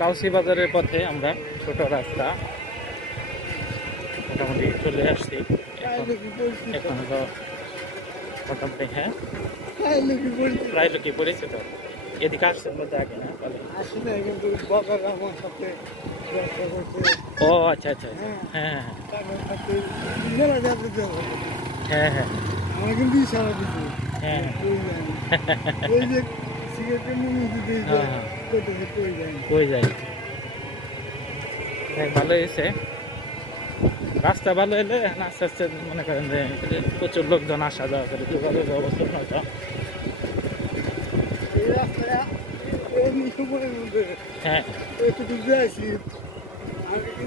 কাউসি বাজারের পথে আমরা ছোট রাস্তা মোটামুটি চলে আসছি। এখন হলো মোটামুটি হ্যাঁ প্রায় লোকই পরিচিত। এদিকে আসছে মধ্যে আগে না ও আচ্ছা আচ্ছা হ্যাঁ হ্যাঁ হ্যাঁ আমার কিন্তু ইশারা দিচ্ছে হ্যাঁ ওই যে সিগারেটের মধ্যে কই যাই ভালো হয়েছে রাস্তা ভালো হলে আস্তে আস্তে মনে করেন যে প্রচুর লোকজন আসা যাওয়া করে যোগাযোগ অবস্থা নয়তো এই রাস্তাটা এই সময়ের মধ্যে হ্যাঁ একটু যাইছি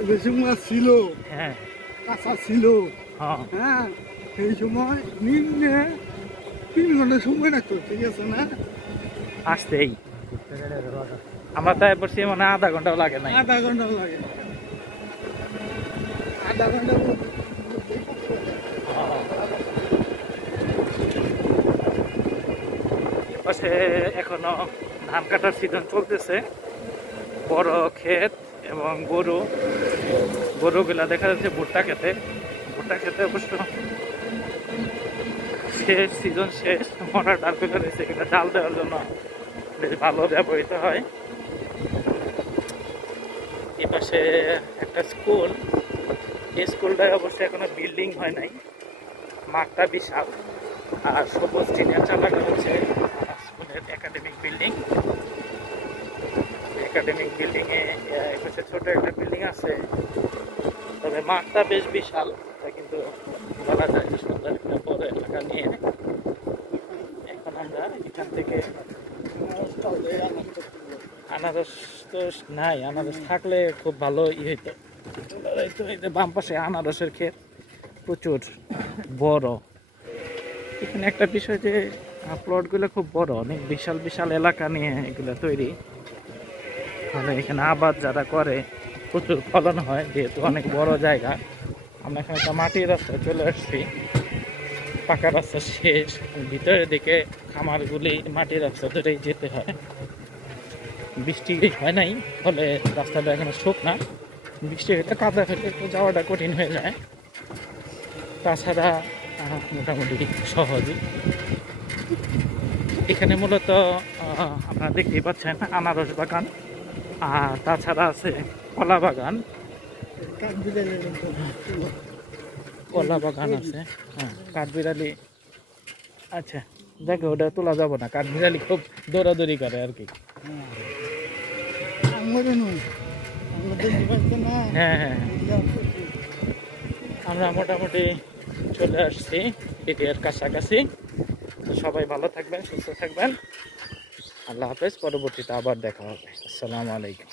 বেশি মাছ ছিল হ্যাঁ কাঁচা ছিল হ্যাঁ হ্যাঁ সেই সময় নিম্নে 3 ঘন্টা সময় রাখতো ঠিক আছে না আসতেই আমরা তাই পড়ছি মানে আধা ঘন্টাও লাগে না আধা ঘন্টা লাগে আধা ঘন্টা পাশে এখনো ধান কাটার সিজন চলতেছে বড় ক্ষেত এবং গরুগুলা দেখা যাচ্ছে ভুট্টা খেতে অবশ্য শেষ সিজন শেষ মরা ডালগুলো রয়েছে এগুলো ডাল দেওয়ার জন্য বেশ ভালো ব্যবহৃত হয়। এ পাশে একটা স্কুল, এই স্কুলটায় অবশ্যই এখনো বিল্ডিং হয় নাই, মাঠটা বিশাল আর সবুজ টিনের চালানো হচ্ছে স্কুলের একাডেমিক বিল্ডিং এ পাশে ছোট একটা বিল্ডিং আছে, তবে মাঠটা বেশ বিশাল কিন্তু বলা যায় যে সুন্দর একটা বড় এলাকা নিয়ে এখন আমরা এখান থেকে আনারস তো নাই, আনারস থাকলে খুব ভালো হইতো। বাম পাশে আনারসের ক্ষেত প্রচুর বড়। এখানে একটা বিষয় যে প্লটগুলো খুব বড়, অনেক বিশাল বিশাল এলাকা নিয়ে এগুলো তৈরি, ফলে এখানে আবাদ যারা করে প্রচুর ফলন হয় যেহেতু অনেক বড় জায়গা। আমরা এখানে একটা মাটির রাস্তায় চলে আসছি, পাকা রাস্তা শেষ, ভিতরের দিকে খামারগুলি মাটির রাস্তা ধরেই যেতে হয়। বৃষ্টি হয় নাই ফলে রাস্তাটা এখনো শুকনা, বৃষ্টি হলে কাদা হলে একটু যাওয়াটা কঠিন হয়ে যায়, তাছাড়া মোটামুটি সহজই। এখানে মূলত আপনারা দেখতেই পাচ্ছেন আনারস বাগান আর তাছাড়া আছে কলা বাগান, আছে হ্যাঁ কাঠবিড়ালি। আচ্ছা দেখো ওটা তোলা যাবো না, কাঠবিড়ালি খুব দৌড়াদৌড়ি করে আর কি। হ্যাঁ হ্যাঁ আমরা মোটামুটি চলে আসছি এরিয়ার কাছাকাছি। সবাই ভালো থাকবেন, সুস্থ থাকবেন, আল্লাহ হাফেজ। পরবর্তীতে আবার দেখা হবে। আসসালামু আলাইকুম।